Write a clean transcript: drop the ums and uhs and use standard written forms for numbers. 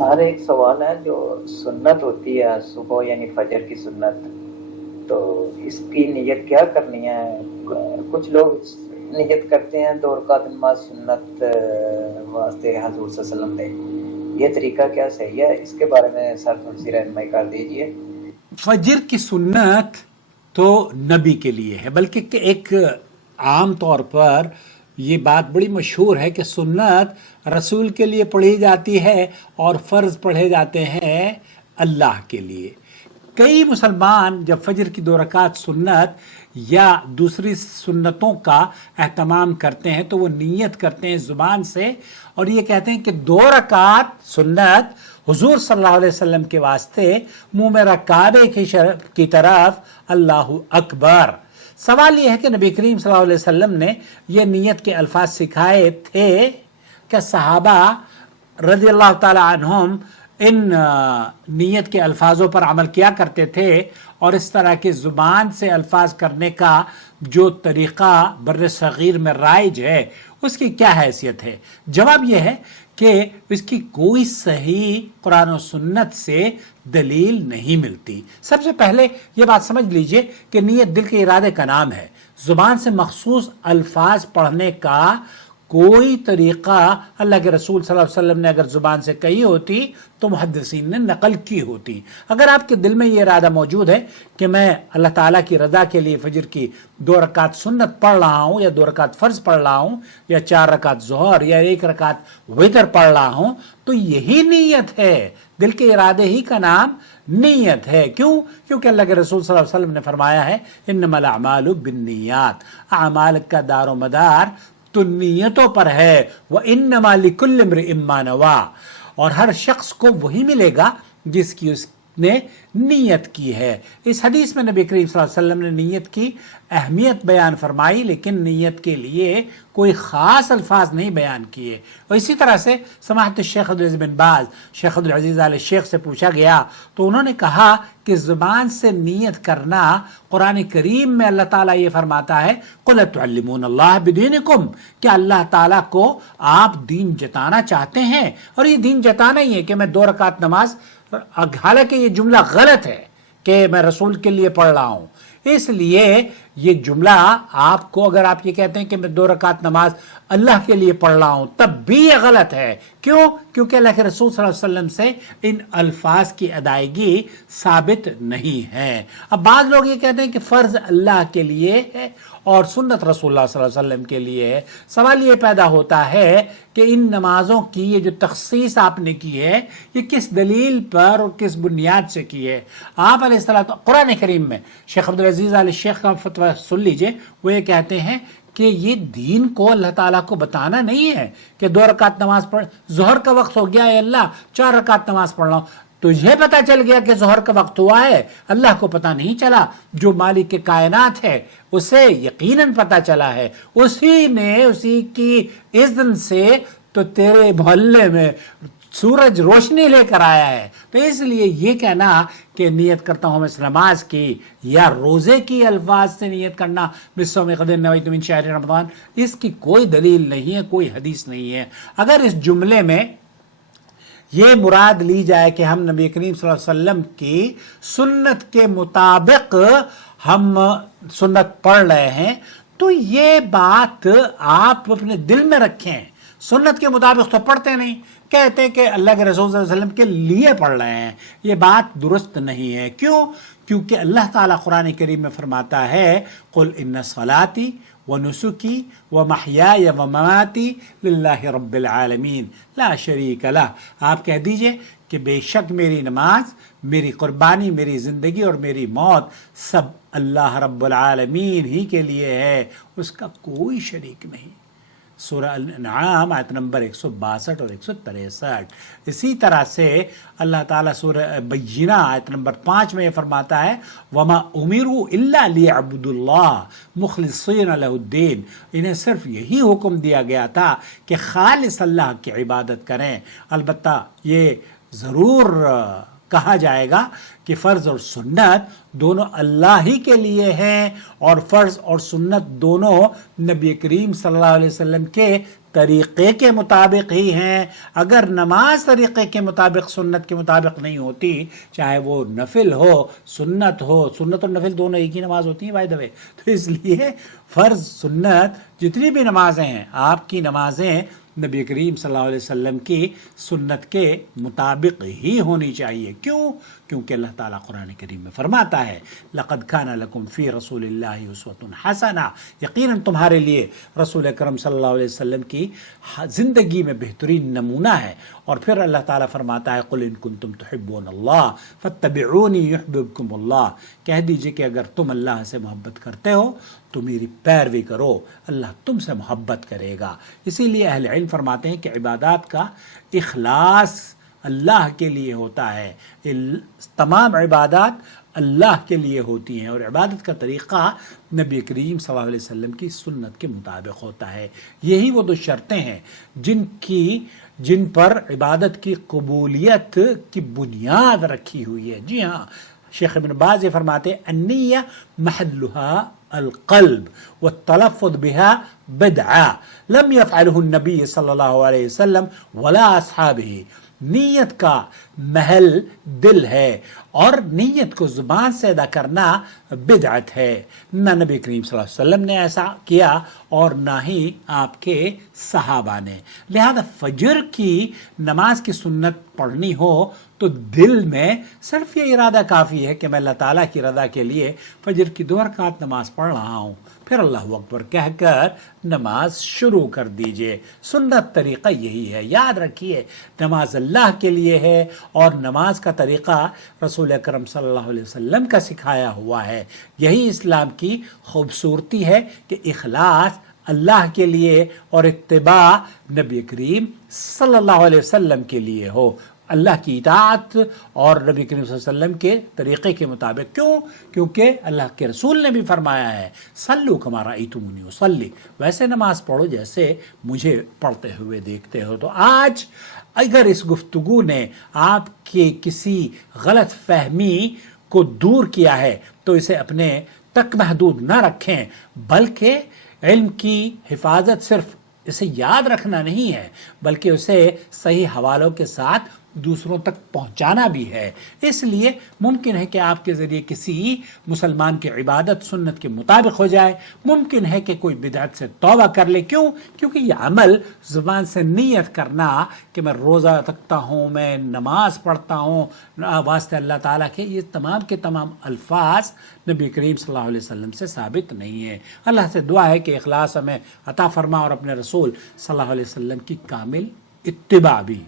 سر ایک سوال ہے، جو سنت ہوتی ہے صبح یعنی فجر کی سنت، تو اس کی نیت کیا کرنی ہے؟ کچھ لوگ نیت کرتے ہیں 2 رکعت نماز سنت واسطے حضور صلی اللہ علیہ وسلم نے، یہ طریقہ کیا صحیح ہے؟ اس کے بارے میں سر تھوڑی سی رہنمائی کر دیجئے۔ فجر کی سنت تو نبی کے لیے ہے، بلکہ ایک عام طور پر یہ بات بڑی مشہور ہے کہ سنت رسول کے لیے پڑھی جاتی ہے اور فرض پڑھے جاتے ہیں اللہ کے لیے۔ کئی مسلمان جب فجر کی 2 رکعت سنت یا دوسری سنتوں کا اہتمام کرتے ہیں تو وہ نیت کرتے ہیں زبان سے، اور یہ کہتے ہیں کہ 2 رکعت سنت حضور صلی اللہ علیہ وسلم کے واسطے، منہ میرا کعبے کی طرف اللہ اکبر۔ سوال یہ ہے کہ نبی کریم صلی اللہ علیہ وسلم نے یہ نیت کے الفاظ سکھائے تھے کہ صحابہ رضی اللہ تعالی عنہم ان نیت کے الفاظوں پر عمل کیا کرتے تھے، اور اس طرح کے زبان سے الفاظ کرنے کا جو طریقہ بر صغیر میں رائج ہے اس کی کیا حیثیت ہے؟ جواب یہ ہے کہ اس کی کوئی صحیح قرآن و سنت سے دلیل نہیں ملتی۔ سب سے پہلے یہ بات سمجھ لیجئے کہ نیت دل کے ارادے کا نام ہے۔ زبان سے مخصوص الفاظ پڑھنے کا کوئی طریقہ اللہ کے رسول صلی اللہ علیہ وسلم نے اگر زبان سے کہی ہوتی تو محدثین نے نقل کی ہوتی۔ اگر آپ کے دل میں یہ ارادہ موجود ہے کہ میں اللہ تعالیٰ کی رضا کے لیے فجر کی 2 رکعت سنت پڑھ رہا ہوں، یا 2 رکعت فرض پڑھ رہا ہوں، یا 4 رکعت ظہر، یا 1 رکعت وتر پڑھ رہا ہوں، تو یہی نیت ہے۔ دل کے ارادے ہی کا نام نیت ہے۔ کیوں؟ کیونکہ اللہ کے رسول صلی اللہ علیہ وسلم نے فرمایا ہے انما الاعمال بالنیات، اعمال کا دار و مدار تو نیتوں پر ہے۔ وَإِنَّمَا لِكُلِّ امْرِئٍ مَّا نَوَىٰ، اور ہر شخص کو وہی ملے گا جس کی اس نے نیت کی ہے۔ اس حدیث میں نبی کریم صلی اللہ علیہ وسلم نے نیت کی اہمیت بیان فرمائی، لیکن نیت کے لیے کوئی خاص الفاظ نہیں بیان کیے۔ اور اسی طرح سے سماحت الشیخ عبدالعزیز بن باز، شیخ عبدالعزیز آل شیخ سے پوچھا گیا تو انہوں نے کہا کہ زبان سے نیت کرنا، قرآن کریم میں اللہ تعالیٰ یہ فرماتا ہے قُلْ أَتُعَلِّمُونَ اللَّهَ بِدِينِكُمْ، کہ اللہ تعالیٰ کو آپ دین جتانا چاہتے ہیں، اور یہ دین جتانا ہی ہے کہ میں 2 رکعت نماز، حالانکہ یہ جملہ غلط ہے کہ میں رسول کے لیے پڑھ رہا ہوں، اس لیے یہ جملہ آپ کو، اگر آپ یہ کہتے ہیں کہ میں 2 رکعت نماز اللہ کے لیے پڑھ رہا ہوں، تب بھی یہ غلط ہے۔ کیوں؟ کیونکہ اللہ کے رسول صلی اللہ علیہ وسلم سے ان الفاظ کی ادائیگی ثابت نہیں ہے۔ اب بعض لوگ یہ کہتے ہیں کہ فرض اللہ کے لیے ہے اور سنت رسول اللہ صلی اللہ علیہ وسلم کے لیے ہے۔ سوال یہ پیدا ہوتا ہے کہ ان نمازوں کی یہ جو تخصیص آپ نے کی ہے، یہ کس دلیل پر اور کس بنیاد سے کی ہے؟ آپ علیہ السلام، قرآن کریم میں شیخ عبدالعزیز آل شیخ کا فتویٰ سن لیجئے، وہ یہ کہتے ہیں کہ یہ دین کو اللہ تعالیٰ کو بتانا نہیں ہے کہ 2 رکعت نماز پڑھ، ظہر کا وقت ہو گیا ہے اللہ 4 رکعت نماز پڑھ رہا ہوں، تجھے پتہ چل گیا کہ ظہر کا وقت ہوا ہے، اللہ کو پتہ نہیں چلا۔ جو مالک کائنات ہے اسے یقیناً پتہ چلا ہے، اسی نے اسی کی اذن سے تو تیرے محلے میں سورج روشنی لے کر آیا ہے۔ تو اس لیے یہ کہنا کہ نیت کرتا ہوں میں اس نماز کی یا روزے کی الفاظ سے نیت کرنا بِالصَّوْمِ غَدٍ نَوَيْتُ مِن شَهْرِ رمضان، اس کی کوئی دلیل نہیں ہے، کوئی حدیث نہیں ہے۔ اگر اس جملے میں یہ مراد لی جائے کہ ہم نبی کریم صلی اللہ علیہ وسلم کی سنت کے مطابق ہم سنت پڑھ رہے ہیں، تو یہ بات آپ اپنے دل میں رکھیں۔ سنت کے مطابق تو پڑھتے نہیں، کہتے کہ اللہ کے رسول صلی اللہ علیہ وسلم کے لیے پڑھ رہے ہیں، یہ بات درست نہیں ہے۔ کیوں؟ کیونکہ اللہ تعالیٰ قرآن کریم میں فرماتا ہے قُلْ إِنَّ صَلَاتِي وَنُسُكِي وَمَحْيَايَ وَمَمَاتِي لِلَّهِ رَبِّ الْعَالَمِينَ لَا شَرِيكَ لَهُ، آپ کہہ دیجئے کہ بے شک میری نماز، میری قربانی، میری زندگی اور میری موت سب اللہ رب العالمین ہی کے لیے ہے، اس کا کوئی شریک نہیں۔ سورہ الانعام آیت نمبر 162 اور 163۔ اسی طرح سے اللہ تعالیٰ سورہ بینہ آیت نمبر 5 میں یہ فرماتا ہے وَمَا أُمِرُوا إِلَّا لِيَعْبُدُوا اللَّهَ مُخْلِصِينَ لَهُ الدِّينَ، انہیں صرف یہی حکم دیا گیا تھا کہ خالص اللہ کی عبادت کریں۔ البتہ یہ ضرور کہا جائے گا کہ فرض اور سنت دونوں اللہ ہی کے لیے ہیں، اور فرض اور سنت دونوں نبی کریم صلی اللہ علیہ وسلم کے طریقے کے مطابق ہی ہیں۔ اگر نماز طریقے کے مطابق، سنت کے مطابق نہیں ہوتی، چاہے وہ نفل ہو، سنت ہو، سنت اور نفل دونوں ایک ہی نماز ہوتی ہیں بائی دا وے، تو اس لیے فرض سنت جتنی بھی نمازیں ہیں، آپ کی نمازیں نبی کریم صلی اللہ علیہ وسلم کی سنت کے مطابق ہی ہونی چاہیے۔ کیوں؟ کیونکہ اللہ تعالیٰ قرآن کریم میں فرماتا ہے لَقَدْ كَانَ لَكُمْ فِي رَسُولِ اللَّهِ أُسْوَةٌ حَسَنَةٌ، یقیناً تمہارے لیے رسول اکرم صلی اللہ علیہ وسلم کی زندگی میں بہترین نمونہ ہے۔ اور پھر اللہ تعالیٰ فرماتا ہے قُلْ إِن كُنتُمْ تُحِبُّونَ اللَّهَ فَاتَّبِعُونِي يُحْبِبْكُمُ اللَّهُ، کہہ دیجئے کہ اگر تم اللہ سے محبت کرتے ہو تو میری پیروی کرو، اللہ تم سے محبت کرے گا۔ اسی لیے اہل علم فرماتے ہیں کہ عبادات کا اخلاص اللہ کے لیے ہوتا ہے، تمام عبادات اللہ کے لیے ہوتی ہیں، اور عبادت کا طریقہ نبی کریم صلی اللہ علیہ وسلم کی سنت کے مطابق ہوتا ہے۔ یہی وہ دو شرطیں ہیں جن پر عبادت کی قبولیت کی بنیاد رکھی ہوئی ہے۔ جی ہاں، شیخ ابن باز یہ فرماتے ہیں النیہ محلها القلب والتلفظ بها بدعہ لم يفعله النبی صلی اللہ علیہ وسلم ولا اصحابہ، نیت کا محل دل ہے اور نیت کو زبان سے ادا کرنا بدعت ہے۔ نہ نبی کریم صلی اللہ علیہ وسلم نے ایسا کیا اور نہ ہی آپ کے صحابہ نے۔ لہذا فجر کی نماز کی سنت پڑھنی ہو تو دل میں صرف یہ ارادہ کافی ہے کہ میں اللہ تعالیٰ کی رضا کے لیے فجر کی 2 رکعت نماز پڑھ رہا ہوں، پھر اللہ اکبر کہہ کر نماز شروع کر دیجئے۔ سنت طریقہ یہی ہے، یاد رکھیے نماز اللہ کے لیے ہے، اور نماز کا طریقہ رسول اکرم صلی اللہ علیہ وسلم کا سکھایا ہوا ہے۔ یہی اسلام کی خوبصورتی ہے کہ اخلاص اللہ کے لیے اور اتباع نبی کریم صلی اللہ علیہ وسلم کے لیے ہو، اللہ کی اطاعت اور نبی کریم صلی اللہ علیہ وسلم کے طریقے کے مطابق۔ کیوں؟ کیونکہ اللہ کے رسول نے بھی فرمایا ہے صلو کما رأیتمونی اصلی، ویسے نماز پڑھو جیسے مجھے پڑھتے ہوئے دیکھتے ہو۔ تو آج اگر اس گفتگو نے آپ کے کسی غلط فہمی کو دور کیا ہے تو اسے اپنے تک محدود نہ رکھیں، بلکہ علم کی حفاظت صرف اسے یاد رکھنا نہیں ہے، بلکہ اسے صحیح حوالوں کے ساتھ دوسروں تک پہنچانا بھی ہے۔ اس لیے ممکن ہے کہ آپ کے ذریعے کسی مسلمان کی عبادت سنت کے مطابق ہو جائے، ممکن ہے کہ کوئی بدعت سے توبہ کر لے۔ کیوں؟ کیونکہ یہ عمل زبان سے نیت کرنا کہ میں روزہ رکھتا ہوں، میں نماز پڑھتا ہوں واسطے اللہ تعالیٰ کے، یہ تمام کے تمام الفاظ نبی کریم صلی اللہ علیہ وسلم سے ثابت نہیں ہے۔ اللہ سے دعا ہے کہ اخلاص ہمیں عطا فرما اور اپنے رسول صلی اللہ علیہ وسلم کی کامل اتباع بھی۔